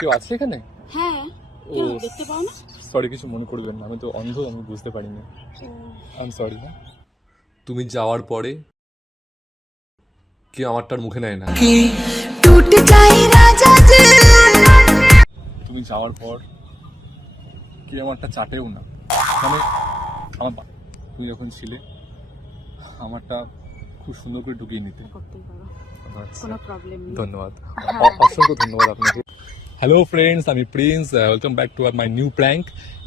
কেউ আছে এখানে? হ্যাঁ, ও কেন দেখতে পাও না? সরি, কিছু মনে করবেন না, আমি তো অন্ধ, আমি বুঝতে পারিনি। I am sorry. না, তুমি যাওয়ার পরে কেউ আমারটার মুখে নেয় না। তুমি যাওয়ার পর কেউ আমারটা চাটেও না। মানে তুমি যখন ছিলে আমারটা খুব সুন্দর করে ঢুকিয়ে নিতে। করতেই পারো, আচ্ছা, কোনো প্রবলেম নেই। ধন্যবাদ, অসংখ্য ধন্যবাদ আপনাকে। হ্যালো ফ্রেন্ডস, আমি Prince, welcome back to my new prank.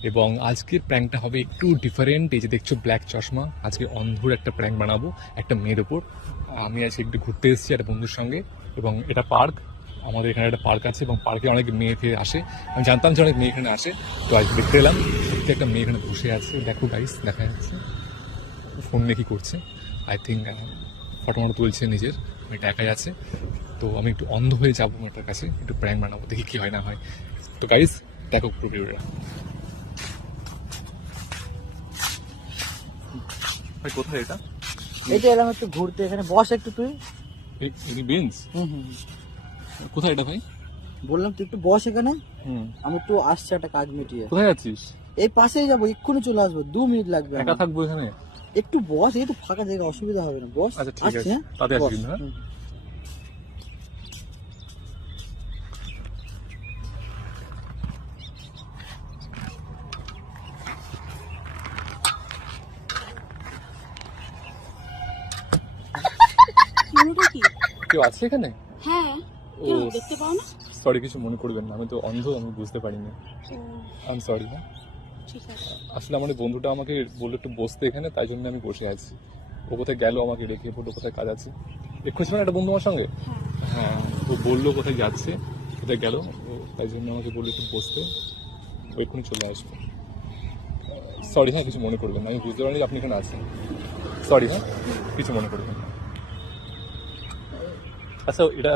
এবং আজকের প্র্যাঙ্কটা হবে একটু ডিফারেন্ট। এই যে দেখছো ব্ল্যাক চশমা, আজকে অন্ধুর একটা প্র্যাঙ্ক বানাবো একটা মেয়ের ওপর। আমি আজকে একটু ঘুরতে এসেছি একটা বন্ধুর সঙ্গে, এবং এটা পার্ক, আমাদের এখানে একটা পার্ক আছে এবং পার্কে অনেক মেয়ে ফেয়ে আসে। আমি জানতাম যে অনেক মেয়ে এখানে আসে, তো আজ দেখতে এলাম সত্যি একটা মেয়ে এখানে বসে আছে। দেখো গাইস, দেখা যাচ্ছে ফোন নিয়ে কী করছে, আই থিঙ্ক ফটো মটো তুলছে নিজের, মেয়েটা একাই আছে। তো আমি একটু অন্ধ হয়ে যাবো মেয়েটার কাছে, একটু প্র্যাঙ্ক বানাবো, দেখি কি হয় না হয়। তো গাইস দেখো পুরো ভিডিওটা। ভাই কোথায় এটা? এইটা এলাম একটু ঘুরতে, এখানে বস একটু তুই। বেঞ্চ কোথায় এটা ভাই? বললাম তুই একটু বস এখানে, হুম, আমি একটু আসছি একটা কাজ মিটিয়ে। কোথায় আছিস? এই পাশেই যাবো, এক্ষুনি চলে আসবো, 2 মিনিট লাগবে একা আমার। থাকবো এখানে? একটু বস, এই তো ফাঁকা জায়গা, অসুবিধা হবে না, বস। আচ্ছা ঠিক আসছি, আছে, হ্যাঁ তাতে আসবি বস। কিন্তু। হ্যাঁ হুম। মনেটা কি? কেউ আছে এখানে? হ্যাঁ, ও কেন দেখতে পাও না? সরি, কিছু মনে করবেন না, আমি তো অন্ধ, আমি বুঝতে পারিনি। I am sorry. না, ঠিক আছে। আসলে আমার এই বন্ধুটা আমাকে বললো একটু বসতে এখানে, তাই জন্য আমি বসে আছি। ও কোথায় গেল আমাকে রেখে, বললো কোথায় কাজ আছে। এক্ষুনি ছিল না একটা বন্ধু আমার সঙ্গে? হ্যাঁ, হ্যাঁ, ও বললো কোথায় যাচ্ছে, কোথায় গেল, ও তাই জন্য আমাকে বললো একটু বসতে, ও এক্ষুনি চলে আসবে। সরি, হ্যাঁ কিছু মনে করবেন না, আমি বুঝতে পারিনি আপনি এখানে আছেন। সরি, হ্যাঁ কিছু মনে করবেন না। আচ্ছা এটা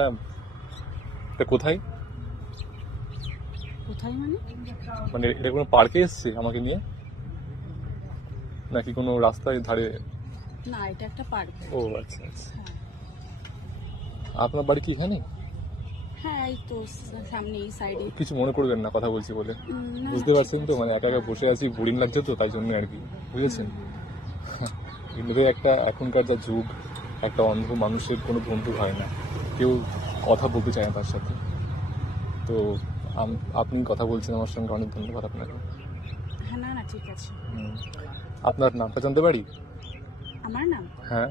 এটা কোথায়? কোথায় মানে? মানে এটা কোনো পার্কে এসছে আমাকে নিয়ে, নাকি কোনো রাস্তায় ধারে? না, এটা একটা পার্ক। ও আচ্ছা আচ্ছা। হ্যাঁ, আপনার বাড়ি কি এখানে? হ্যাঁ এই তো সামনে এই সাইডে। কিছু মনে করবেন না কথা বলছি বলে, বুঝতে পারছেন তো, মানে একা একা বসে আছি, বোরিং লাগছে তো, তাই জন্য আর কি, বুঝেছেন? কিন্তু একটা এখনকার যা যুগ, একটা অন্ধ মানুষের কোনো বন্ধু হয় না, কেউ কথা বলতে চায় না তার সাথে। তো আপনি কথা বলছেন আমার সঙ্গে, অনেক ধন্যবাদ আপনাকে। হ্যাঁ, না না ঠিক আছে। হুম, আপনার নামটা জানতে পারি? আমার নাম? হ্যাঁ,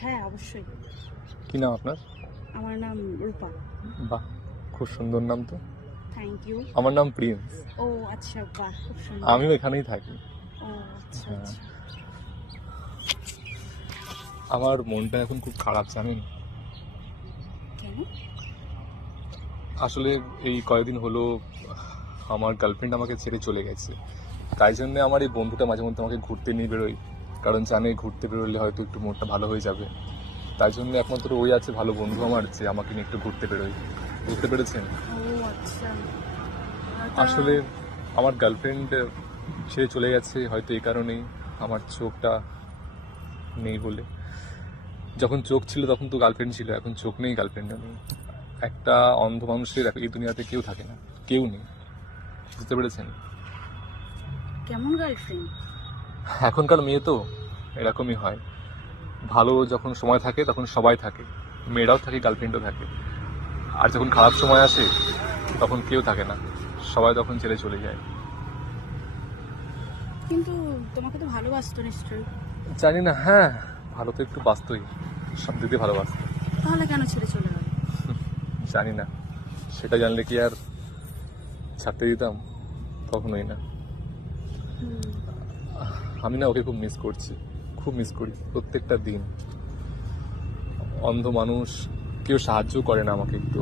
হ্যাঁ অবশ্যই। কি নাম আপনার? আমার নাম রূপা। বাহ, খুব সুন্দর নাম তো। Thank you. আমার নাম প্রিন্স। ও আচ্ছা, বাহ খুব সুন্দর। আমিও এখানেই থাকি। ও আচ্ছা হ্যাঁ, আচ্ছা। আমার মনটা এখন খুব খারাপ জানেন। কেন? আসলে এই কয়েকদিন হলো আমার গার্লফ্রেন্ড আমাকে ছেড়ে চলে গেছে, তাই জন্য আমার এই বন্ধুটা মাঝে মধ্যে আমাকে ঘুরতে নিয়ে বেরোয়, কারণ জানে ঘুরতে বেরোলে হয়তো একটু মনটা ভালো হয়ে যাবে। তাই জন্য একমাত্র ওই আছে ভালো বন্ধু আমার, যে আমাকে নিয়ে একটু ঘুরতে বেরোয়। বুঝতে পেরেছেন? ও আচ্ছা। আসলে আমার গার্লফ্রেন্ড ছেড়ে চলে গেছে হয়তো এই কারণেই, আমার চোখটা নেই বলে। যখন চোখ ছিল তখন তো গার্লফ্রেন্ড ছিল, এখন চোখ নেই, গার্লফ্রেন্ডও নেই। একটা অন্ধ মানুষের এই দুনিয়াতে কেউ থাকে না, কেউ নেই। বুঝতে পেরেছেন? কেমন গার্লফ্রেন্ড? এখনকার মেয়ে তো এরকমই হয়, ভালো যখন সময় থাকে তখন সবাই থাকে, মেয়েরাও থাকে, গার্লফ্রেন্ডও থাকে। আর যখন খারাপ সময় আসে তখন কেউ থাকে না, সবাই তখন ছেড়ে চলে যায়। কিন্তু তোমাকে তো ভালোবাসতো নিশ্চয়ই। জানি না, হ্যাঁ ভালো তো একটু বাস্তই, সব দিতে ভালোবাসতো। তাহলে কেন ছেড়ে চলে গেল? জানি না, সেটা জানলে কি আর ছাড়তে দিতাম? কখনোই না। হুম, আমি না ওকে খুব মিস করছি, খুব মিস করি প্রত্যেকটা দিন। অন্ধ মানুষ, কেউ সাহায্য করে না আমাকে একটু।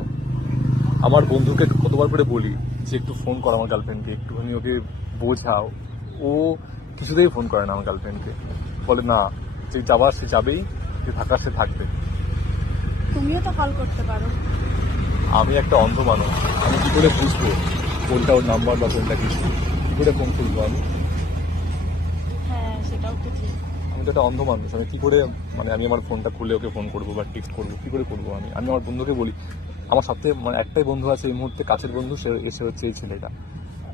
আমার বন্ধুকে কতবার করে বলি যে একটু ফোন কর আমার গার্লফ্রেন্ডকে, একটুখানি ওকে বোঝাও। ও কিছুতেই ফোন করে না আমার গার্লফ্রেন্ডকে, বলে না, যে যাবার সে যাবেই, যে থাকার সে থাকবে। তুমিও তো কল করতে পারো। আমি একটা অন্ধ মানুষ, আমি কি করে বুঝবো কোনটা ওর নাম্বার বা কোনটা কিছু, কি করে ফোন খুলবো আমি? হ্যাঁ সেটাও তো ঠিক। আমি তো একটা অন্ধ মানুষ, আমি কি করে, মানে আমি আমার ফোনটা খুলে ওকে ফোন করবো বা টেক্সট করবো, কি করে করবো? আমি আমার বন্ধুকে বলি আমার সবথেকে মানে একটাই বন্ধু আছে এই মুহূর্তে, কাছের বন্ধু, সে এসে হচ্ছে এই ছেলেটা।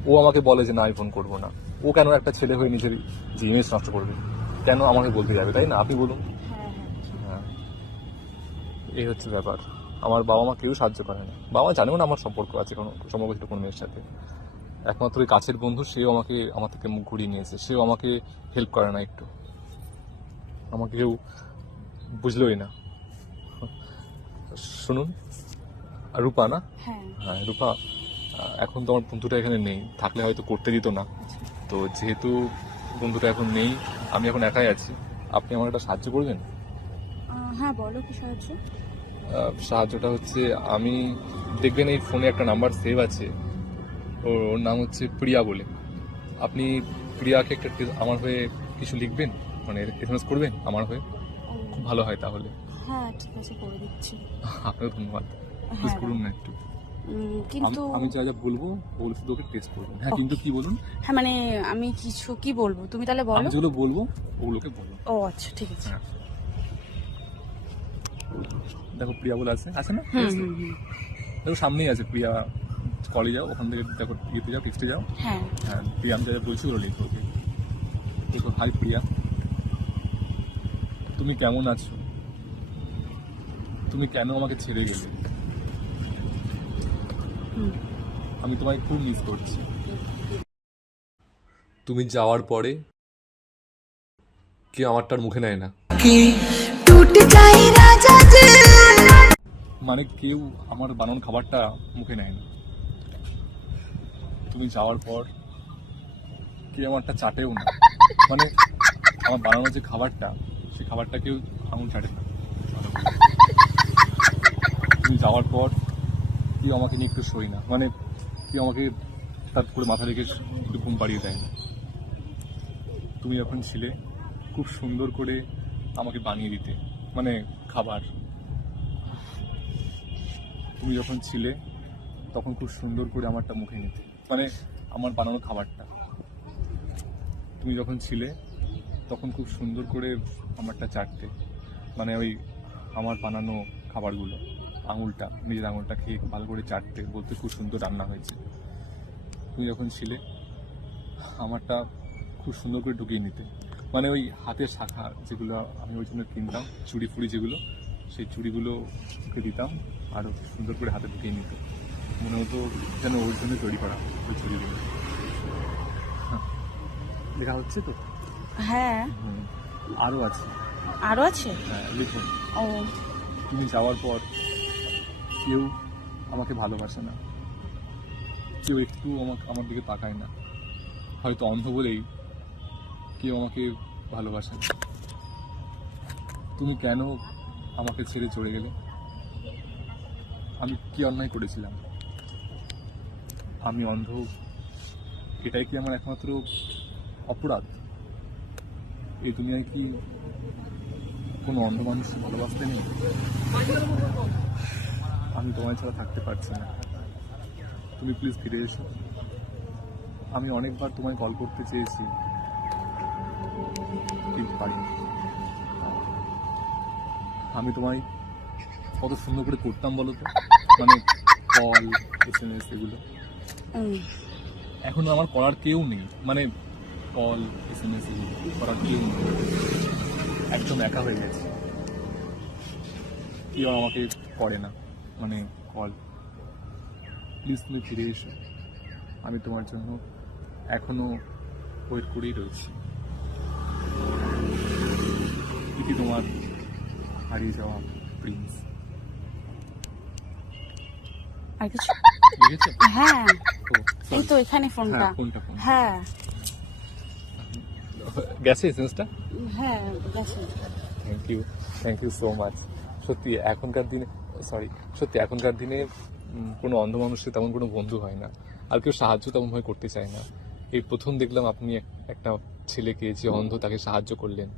ও আমাকে বলে যে না আমি ফোন করবো না। ও কেন একটা ছেলে হয়ে নিজের যে ইমেজ নষ্ট করবে, কেন আমাকে বলতে যাবে, তাই না? আপনি বলুন। হ্যাঁ হ্যাঁ হ্যাঁ, এই হচ্ছে ব্যাপার। আমার বাবা মা কেউ সাহায্য করে না, বাবা মা জানেও না আমার সম্পর্ক আছে, কোনো সম্পর্ক ছিল কোনো মেয়ের সাথে। একমাত্র ওই কাছের বন্ধু, সেও আমাকে আমার থেকে মুখ ঘুরিয়ে নিয়েছে, সেও আমাকে হেল্প করে না একটু, আমাকে কেউ বুঝলোই না। শুনুন, রূপা না? হ্যাঁ। হ্যাঁ রূপা, এখন তো আমার বন্ধুটা এখানে নেই, থাকলে হয়তো করতে দিত না। তো যেহেতু বন্ধুটা এখন নেই, আমি এখন একাই আছি, আপনি আমার একটা সাহায্য করবেন? হ্যাঁ বলো কি সাহায্য? সাহায্যটা হচ্ছে, আমি দেখবেন এই ফোনে একটা নাম্বার সেভ আছে, ওর নাম হচ্ছে প্রিয়া বলে। আপনি প্রিয়াকে একটা আমার হয়ে কিছু লিখবেন, মানে এসএমএস করবেন আমার হয়ে, খুব ভালো হয় তাহলে। হ্যাঁ ঠিক আছে, করে দিচ্ছি। আপনাকে ধন্যবাদ, প্লিজ হ্যাঁ করুন না একটু। কিন্তু আমি যা যা বলবো ওগুলো শুধু ওকে টেস্ট করবেন। হ্যাঁ কিন্তু কি বলুন? হ্যাঁ মানে আমি কিছু কি বলবো, তুমি তাহলে আমি বলো। যেগুলো বলবো ওগুলোকে বলুন। ও আচ্ছা ঠিক আছে। হ্যাঁ, দেখো প্রিয়া বলে আছে না? হুম হুম হুম। দেখো সামনেই আছে প্রিয়া, কলে যাও, ওখান থেকে দেখো ইয়েতে যাও, টেক্সটে যাও। হ্যাঁ হ্যাঁ, প্রিয়া আমি যা যা বলছি ওগুলো লিখো ওকে। দেখো, হাই প্রিয়া, তুমি কেমন আছো? তুমি কেন আমাকে ছেড়ে গেলে? হুম। আমি তোমায় খুব মিস করছি। তুমি যাওয়ার পরে কেউ আমারটার মুখে নেয় না, टूट जाए राजा जी। মানে কেউ আমার বানানো খাবারটা মুখে নেয় না। তুমি যাওয়ার পর কেউ আমারটা চাটেও না, মানে আমার বানানো যে খাবারটা, সেই খাবারটা কেউ আঙুল চাটে না। তুমি যাওয়ার পর কেউ আমাকে নিয়ে একটু শোয় না, মানে কেউ আমাকে তার করে মাথা রেখে একটু ঘুম পাড়িয়ে দেয় না। তুমি যখন ছিলে খুব সুন্দর করে আমাকে বানিয়ে দিতে, মানে খাবার। তুমি যখন ছিলে তখন খুব সুন্দর করে আমারটা মুখে নিতে, মানে আমার বানানো খাবারটা। তুমি যখন ছিলে তখন খুব সুন্দর করে আমারটা চাটতে, মানে ওই আমার বানানো খাবারগুলো, আঙুলটা, নিজের আঙুলটা খেয়ে ভালো করে চাটতে, বলতে খুব সুন্দর রান্না হয়েছে। তুমি যখন ছিলে আমারটা খুব সুন্দর করে ঢুকিয়ে নিতে, মানে ওই হাতের শাখা যেগুলো আমি ওই জন্য কিনতাম, চুড়ি ফুড়ি যেগুলো, সেই চুড়িগুলো ওকে দিতাম, আরও সুন্দর করে হাতে ঢুকিয়ে নিত, মনে হতো যেন ওর জন্য তৈরি করা ওই চুড়িগুলো। হ্যাঁ, লেখা হচ্ছে তো? হ্যাঁ আরও আছে। আরো আছে? হ্যাঁ লিখুন। ও তুমি যাওয়ার পর কেউ আমাকে ভালোবাসে না, কেউ একটু আমার দিকে তাকায় না, হয়তো অন্ধ বলেই কেউ আমাকে ভালোবাসে না। তুমি কেন আমাকে ছেড়ে চলে গেলে? আমি কি অন্যায় করেছিলাম? আমি অন্ধ, এটাই কি আমার একমাত্র অপরাধ? এই দুনিয়ায় কি কোনো অন্ধ মানুষ ভালোবাসতে নেই? আমি তোমায় ছাড়া থাকতে পারছি না, তুমি প্লিজ ফিরে এসো। আমি অনেকবার তোমায় কল করতে চেয়েছি কিন্তু পারিনি। আমি তোমায় কত সুন্দর করে করতাম বলো তো, মানে কল, এসএমএস এগুলো। এখন আমার করার কেউ নেই, মানে কল, এসএমএস এগুলো করার কেউ নেই, একদম একা হয়ে গেছে। কেউ আমাকে করে না, মানে কল। প্লিজ তুমি ফিরে এসো, আমি তোমার জন্য এখনো ওয়েট করেই রয়েছি। এটি তোমার হারিয়ে যাওয়া প্রিন্স। আর কিছু? লিখেছো? হ্যাঁ ও, sorry. এই তো এখানে ফোনটা। হ্যাঁ, ফোনটা। হ্যাঁ গেছে এসেন্সটা? হ্যাঁ গেছে। Thank you so much. সত্যি এখনকার দিনে কোনো অন্ধ মানুষের তেমন কোনো বন্ধু হয় না, আর কেউ সাহায্য তেমনভাবে করতে চায় না। এই প্রথম দেখলাম আপনি একটা ছেলেকে যে অন্ধ তাকে সাহায্য করলেন,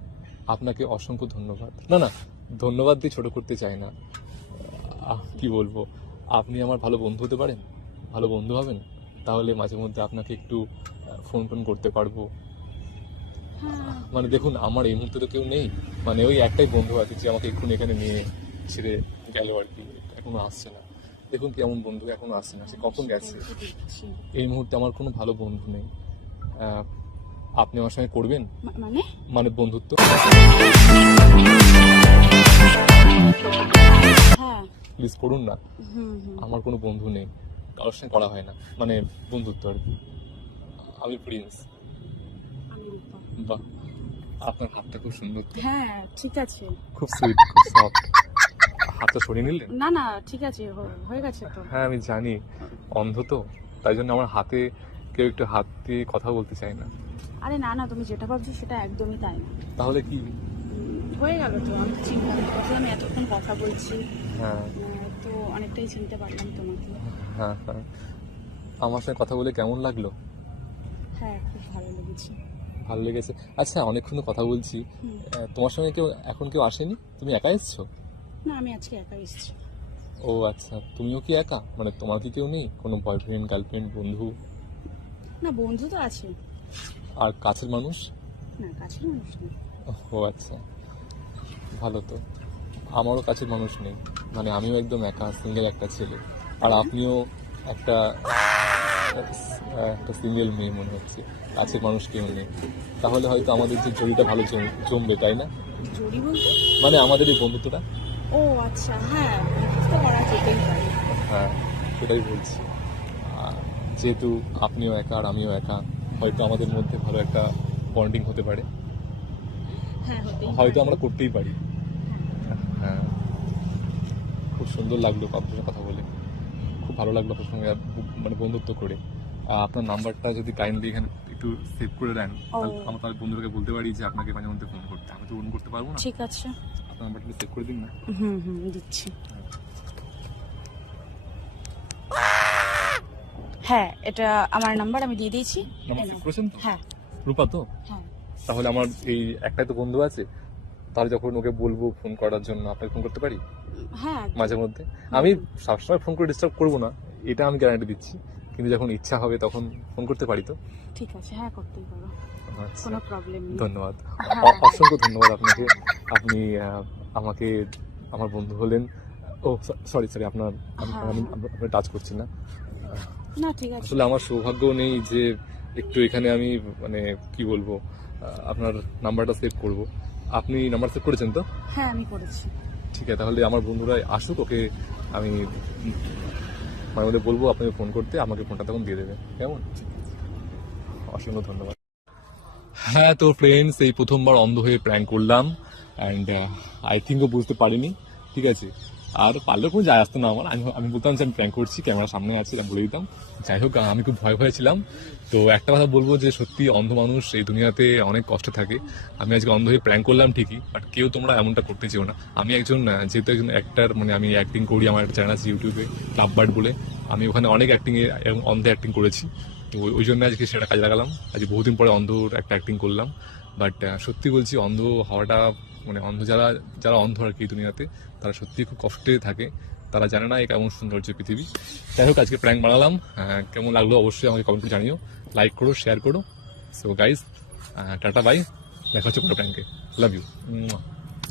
আপনাকে অসংখ্য ধন্যবাদ। না ধন্যবাদ দিয়ে ছোট করতে চাই না, কি বলবো, আপনি আমার ভালো বন্ধু হতে পারেন, ভালো বন্ধু হবেন, তাহলে মাঝে মধ্যে আপনাকে একটু ফোন করতে পারবো। মানে দেখুন, আমার এই মুহূর্তে তো কেউ নেই, মানে ওই একটাই বন্ধু আছে যে আমাকে এক্ষুনি এখানে নিয়ে ছেড়ে গেল আর কি, এখনো আসছে না। দেখুন কেমন বন্ধু, এখনো আসছে না, সে কখন গেছে। দিচ্ছি। এই মুহূর্তে আমার কোনো ভালো বন্ধু নেই। আপনি আমার সঙ্গে করবেন মানে মানে বন্ধুত্ব? হ্যাঁ। প্লিজ করুন না। হুম হুম। আমার কোনো বন্ধু নেই, কারোর সঙ্গে করা হয় না, মানে বন্ধুত্ব আর কি। আমি প্রিন্স। আমি রূপা। বাহ, আপনার হাতটা খুব সুন্দর তো। হ্যাঁ ঠিক আছে। খুব সুইট, খুব সফট। হাতটা সরিয়ে নিলেন? না না ঠিক আছে, হয়ে গেছে তো। হ্যাঁ আমি জানি, অন্ধ তো, তাই জন্য আমার হাতে কেউ একটু হাত দিয়ে কথা বলতে চায় না। আরে না না, তুমি যেটা ভাবছো সেটা একদমই তাই না। তাহলে কি? হয়ে গেল তো, আমি তো চিন্তা করছি, আমি এতক্ষণ কথা বলছি, হ্যাঁ তো অনেকটাই চিনতে পারলাম তোমাকে। হ্যাঁ হ্যাঁ। আমার সঙ্গে কথা বলে কেমন লাগলো? হ্যাঁ খুব ভালো লেগেছে। ভালো লেগেছে। আচ্ছা, অনেকক্ষণ তো কথা বলছি, হুম। তোমার সঙ্গে এখন কেউ আসেনি? তুমি একা এসছো? না আমি আজকে একা এসেছি। ও আচ্ছা, তুমিও কি একা? মানে তোমার কি কেউ নেই, কোনো বয়ফ্রেন্ড, গার্লফ্রেন্ড, বন্ধু? না বন্ধু তো আছে। আর কাছের মানুষ? না কাছের মানুষ নেই। ও আচ্ছা, ভালো তো। আমারও কাছের মানুষ নেই, মানে আমিও একদম একা, সিঙ্গেল একটা ছেলে। আর আপনিও একটা একটা সিঙ্গেল মেয়ে মনে হচ্ছে, কাছের মানুষ কেউ নেই। তাহলে হয়তো আমাদের যে জড়িটা ভালো জমবে, তাই না? জড়ি বলতে? মানে আমাদের এই বন্ধুত্বটা। ও আচ্ছা, হ্যাঁ তো করা যেতেই পারে। হ্যাঁ, সেটাই বলছি। আর যেহেতু আপনিও একা আর আমিও একা, হয়তো আমাদের মধ্যে ভালো একটা বন্ডিং হতে পারে, হ্যাঁ হতেই হয়তো পারে। আমরা করতেই পারি। হ্যাঁ, খুব সুন্দর লাগলো আপনার সঙ্গে কথা বলে, খুব ভালো লাগলো আপনার সঙ্গে মানে বন্ধুত্ব করে। আপনার নাম্বারটা যদি কাইন্ডলি এখানে একটু সেভ করে দেন, তাহলে ও। আমরা তাহলে বন্ধুদেরকে বলতে পারি যে আপনাকে মাঝে মধ্যে ফোন করতে। আমি তো ফোন করতে পারবো না, ঠিক আছে। আপনার নাম্বারটা সেভ করে দিন না। হুম হুম দিচ্ছি। হ্যাঁ এটা আমার নাম্বার, আমি দিয়ে দিয়েছি। নাম্বার এই সেভ নাও। করেছেন তো? হ্যাঁ রূপা তো? হ্যাঁ। তাহলে আমার এই একটাই তো বন্ধু আছে, তাহলে যখন ওকে বলবো ফোন করার জন্য, আপনাকে ফোন করতে পারি হ্যাঁ একদম। মাঝে মধ্যে। আমি সবসময় ফোন করে ডিস্টার্ব করবো না, এটা আমি গ্যারান্টি দিচ্ছি, কিন্তু যখন ইচ্ছা হবে তখন ফোন করতে পারি তো? ঠিক আছে, হ্যাঁ করতেই পারো, আচ্ছা, কোনো প্রবলেম নেই। ধন্যবাদ। হ্যাঁ। অসংখ্য ধন্যবাদ আপনাকে। আপনি আমাকে আমার বন্ধু হলেন। ও সরি সরি, আপনার হ্যাঁ, আমি হ্যাঁ। আপনার টাচ করছি না। না ঠিক আছে। আসলে আমার সৌভাগ্য নেই যে একটু এখানে আমি মানে কি বলবো, আপনার নাম্বারটা সেভ করব। আপনি নাম্বার সেভ করেছেন তো? হ্যাঁ আমি করেছি। ঠিক আছে, তাহলে আমার বন্ধুরা আসুক, ওকে আমি মাঝে মধ্যে বলবো আপনাকে ফোন করতে, আমাকে ফোনটা তখন দিয়ে দেবে, কেমন? অসংখ্য ধন্যবাদ। হ্যাঁ তো ফ্রেন্ডস, এই প্রথমবার অন্ধ হয়ে প্র্যাঙ্ক করলাম, অ্যান্ড আই থিঙ্ক ও বুঝতে পারিনি। ঠিক আছে, আর পারলেও কোনো যায় আসতো না আমার। আমি বলতাম যে আমি প্র্যাঙ্ক করছি, ক্যামেরার সামনে আছি, আমি বলে দিতাম। যাই হোক, আমি খুব ভয় ভয়ে ছিলাম। তো একটা কথা বলবো যে সত্যি অন্ধ মানুষ এই দুনিয়াতে অনেক কষ্ট থাকে। আমি আজকে অন্ধ হয়ে প্র্যাঙ্ক করলাম ঠিকই, বাট কেউ তোমরা এমনটা করতে চেও না। আমি একজন যেহেতু একজন অ্যাক্টার, মানে আমি অ্যাক্টিং করি, আমার একটা চ্যানেল আছে ইউটিউবে, ক্লাব বার্ড বলে। আমি ওখানে অনেক অ্যাক্টিংয়ে এবং অন্ধে অ্যাক্টিং করেছি, তো ওই জন্য আজকে সেটা কাজে লাগালাম। আজকে বহুদিন পরে অন্ধর একটা অ্যাক্টিং করলাম। বাট সত্যি বলছি, অন্ধ হওয়াটা মানে অন্ধ যারা যারা অন্ধ আর কি দুনিয়াতে, তারা সত্যি খুব কষ্টে থাকে। তারা জানে না এই কেমন সৌন্দর্য পৃথিবী। যাই হোক, আজকে প্র্যাঙ্ক বানালাম, কেমন লাগলো অবশ্যই আমাকে কমেন্টে জানিও, লাইক করো, শেয়ার করো। সো গাইজ, টাটা বাই, দেখা হচ্ছে কোনো প্র্যাঙ্কে। Love you.